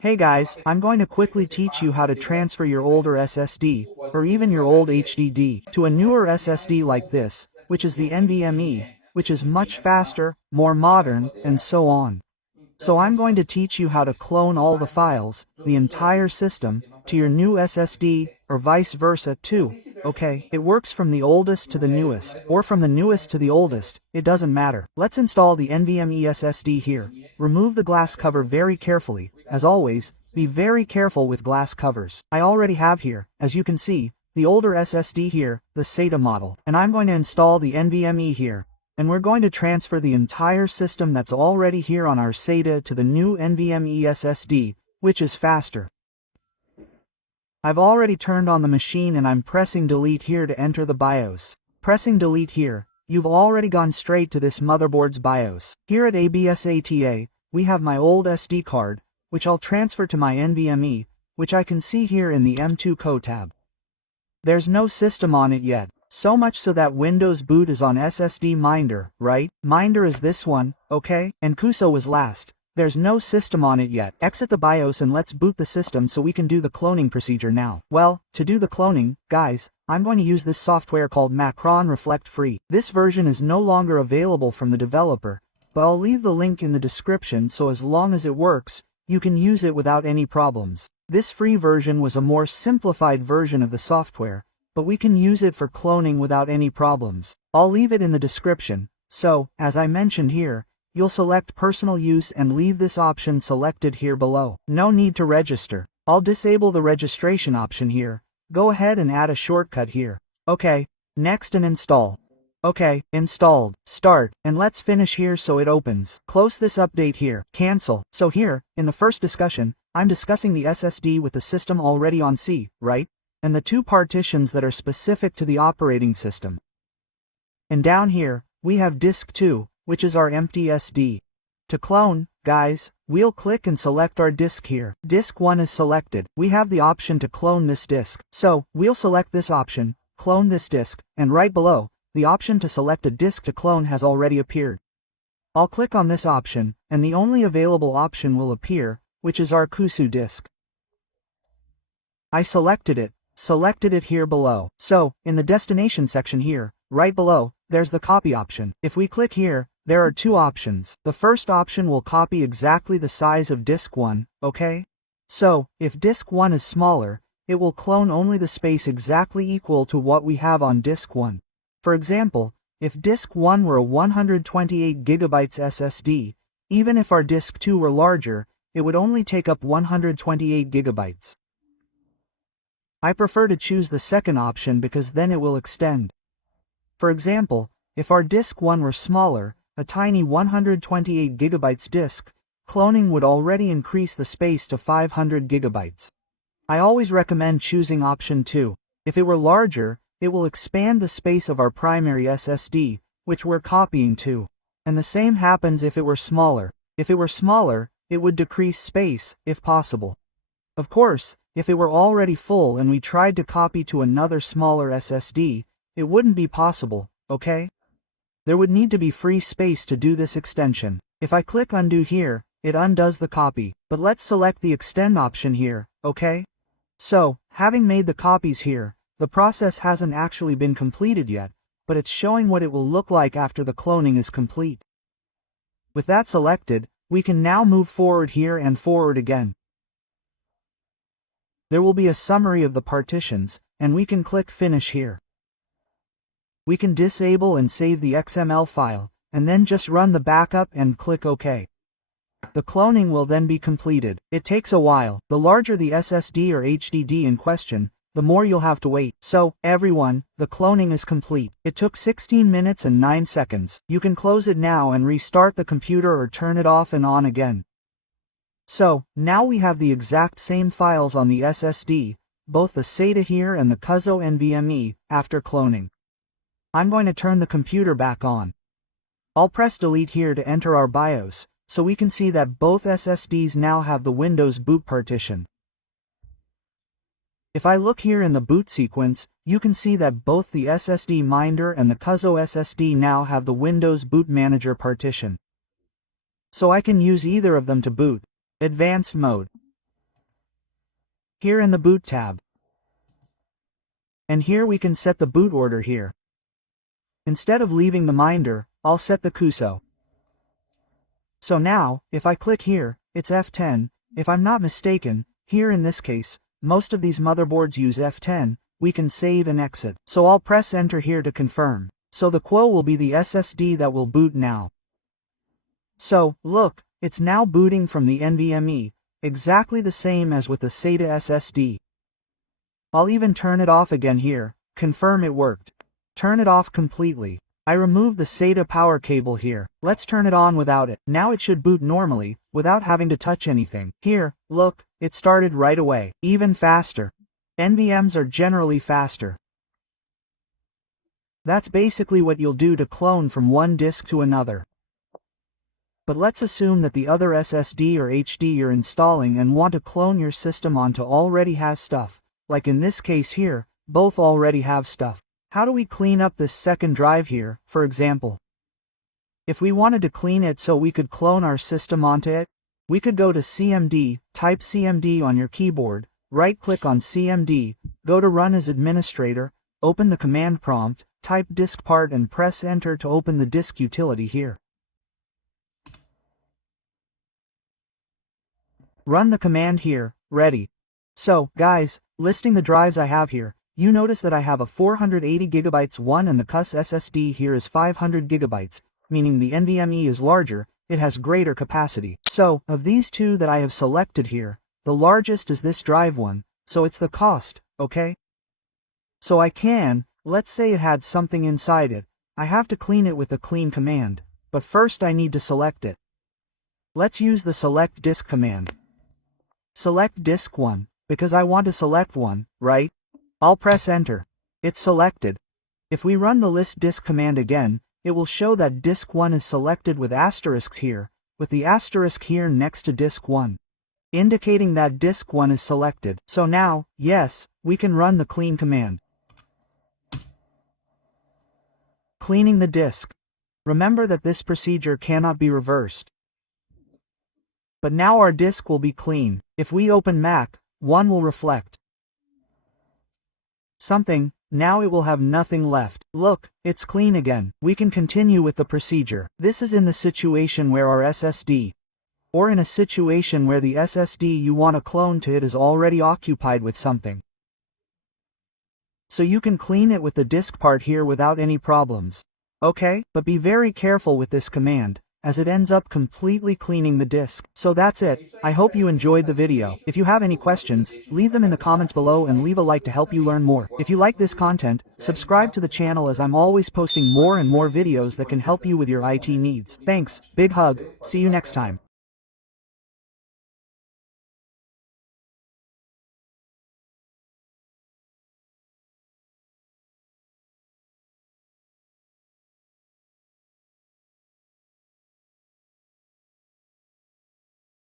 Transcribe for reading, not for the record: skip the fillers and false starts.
Hey guys, I'm going to quickly teach you how to transfer your older SSD, or even your old HDD, to a newer SSD like this, which is the NVMe, which is much faster, more modern, and so on. So I'm going to teach you how to clone all the files, the entire system, to your new SSD, or vice versa too, okay? It works from the oldest to the newest, or from the newest to the oldest, it doesn't matter. Let's install the NVMe SSD here. Remove the glass cover very carefully. As always, be very careful with glass covers. I already have here, as you can see, the older SSD here, the SATA model, and I'm going to install the NVMe here. And we're going to transfer the entire system that's already here on our SATA to the new NVMe SSD, which is faster. I've already turned on the machine and I'm pressing delete here to enter the BIOS. Pressing delete here, you've already gone straight to this motherboard's BIOS. Here at ABSATA, we have my old SD card, which I'll transfer to my NVMe, which I can see here in the M2 Co tab. There's no system on it yet. So much so that Windows boot is on SSD Minder, right? Minder is this one, okay? And Kuso was last. There's no system on it yet. Exit the BIOS and let's boot the system so we can do the cloning procedure now. Well, to do the cloning, guys, I'm going to use this software called Macrium Reflect free. This version is no longer available from the developer, but I'll leave the link in the description so as long as it works, you can use it without any problems. This free version was a more simplified version of the software, but we can use it for cloning without any problems. I'll leave it in the description, so, as I mentioned here, you'll select personal use and leave this option selected here below. No need to register. I'll disable the registration option here. Go ahead and add a shortcut here. Okay, next and install. Okay, installed. Start, and let's finish here so it opens. Close this update here. Cancel. So here, in the first discussion, I'm discussing the SSD with the system already on C, right? And the two partitions that are specific to the operating system. And down here, we have disk 2, which is our empty SD. To clone, guys, we'll click and select our disk here. Disk 1 is selected. We have the option to clone this disk. So, we'll select this option, clone this disk, and right below, the option to select a disk to clone has already appeared. I'll click on this option, and the only available option will appear, which is our Kusu disk. I selected it here below. So, in the destination section here, right below, there's the copy option. If we click here, there are two options. The first option will copy exactly the size of disk 1, okay? So, if disk 1 is smaller, it will clone only the space exactly equal to what we have on disk 1. For example, if disk 1 were a 128 GB SSD, even if our disk 2 were larger, it would only take up 128 GB. I prefer to choose the second option because then it will extend. For example, if our disk 1 were smaller, a tiny 128 GB disk, cloning would already increase the space to 500 GB. I always recommend choosing option 2. If it were larger, it will expand the space of our primary SSD, which we're copying to. And the same happens if it were smaller. If it were smaller, it would decrease space, if possible. Of course, if it were already full and we tried to copy to another smaller SSD, it wouldn't be possible, okay? There would need to be free space to do this extension. If I click undo here, it undoes the copy, but let's select the extend option here, okay? So, having made the copies here, the process hasn't actually been completed yet, but it's showing what it will look like after the cloning is complete. With that selected, we can now move forward here and forward again. There will be a summary of the partitions, and we can click Finish here. We can disable and save the XML file, and then just run the backup and click OK. The cloning will then be completed. It takes a while. The larger the SSD or HDD in question, the more you'll have to wait. So, everyone, the cloning is complete. It took 16 minutes and 9 seconds. You can close it now and restart the computer or turn it off and on again. So, now we have the exact same files on the SSD, both the SATA here and the Kuso NVMe, after cloning. I'm going to turn the computer back on. I'll press delete here to enter our BIOS, so we can see that both SSDs now have the Windows boot partition. If I look here in the boot sequence, you can see that both the SSD Minder and the Kuso SSD now have the Windows Boot Manager partition. So I can use either of them to boot. Advanced mode. here in the boot tab. And here we can set the boot order here. Instead of leaving the minder, I'll set the QSO. So now, if I click here, it's F10, if I'm not mistaken, here in this case, most of these motherboards use F10, we can save and exit. So I'll press enter here to confirm. So the QO will be the SSD that will boot now. So, look, it's now booting from the NVMe, exactly the same as with the SATA SSD. I'll even turn it off again here, confirm it worked. Turn it off completely. I removed the SATA power cable here. Let's turn it on without it. Now it should boot normally, without having to touch anything. Here, look, it started right away. Even faster. NVMs are generally faster. That's basically what you'll do to clone from one disk to another. But let's assume that the other SSD or HD you're installing and want to clone your system onto already has stuff. Like in this case here, both already have stuff. How do we clean up this second drive here, for example? If we wanted to clean it so we could clone our system onto it, we could go to CMD, type CMD on your keyboard, right-click on CMD, go to Run as Administrator, open the command prompt, type diskpart and press enter to open the disk utility here. Run the command here, ready. So, guys, listing the drives I have here, you notice that I have a 480 GB one and the CUS SSD here is 500 GB, meaning the NVMe is larger, it has greater capacity. So, of these two that I have selected here, the largest is this drive one, so it's the cost, okay? So let's say it had something inside it, I have to clean it with the clean command, but first I need to select it. Let's use the select disk command. Select disk 1, because I want to select one, right? I'll press enter. It's selected. If we run the list disk command again, it will show that disk 1 is selected with asterisks here, with the asterisk here next to disk 1, indicating that disk 1 is selected. So now, yes, we can run the clean command. Cleaning the disk. Remember that this procedure cannot be reversed. But now our disk will be clean. If we open Mac, one will reflect something, now it will have nothing left. Look, it's clean again. We can continue with the procedure. This is in the situation where our SSD, or in a situation where the SSD you want to clone to it is already occupied with something. So you can clean it with the diskpart here without any problems. Okay, but be very careful with this command, as it ends up completely cleaning the disk. So that's it. I hope you enjoyed the video. If you have any questions, leave them in the comments below and leave a like to help you learn more. If you like this content, subscribe to the channel as I'm always posting more and more videos that can help you with your IT needs. Thanks, big hug, see you next time.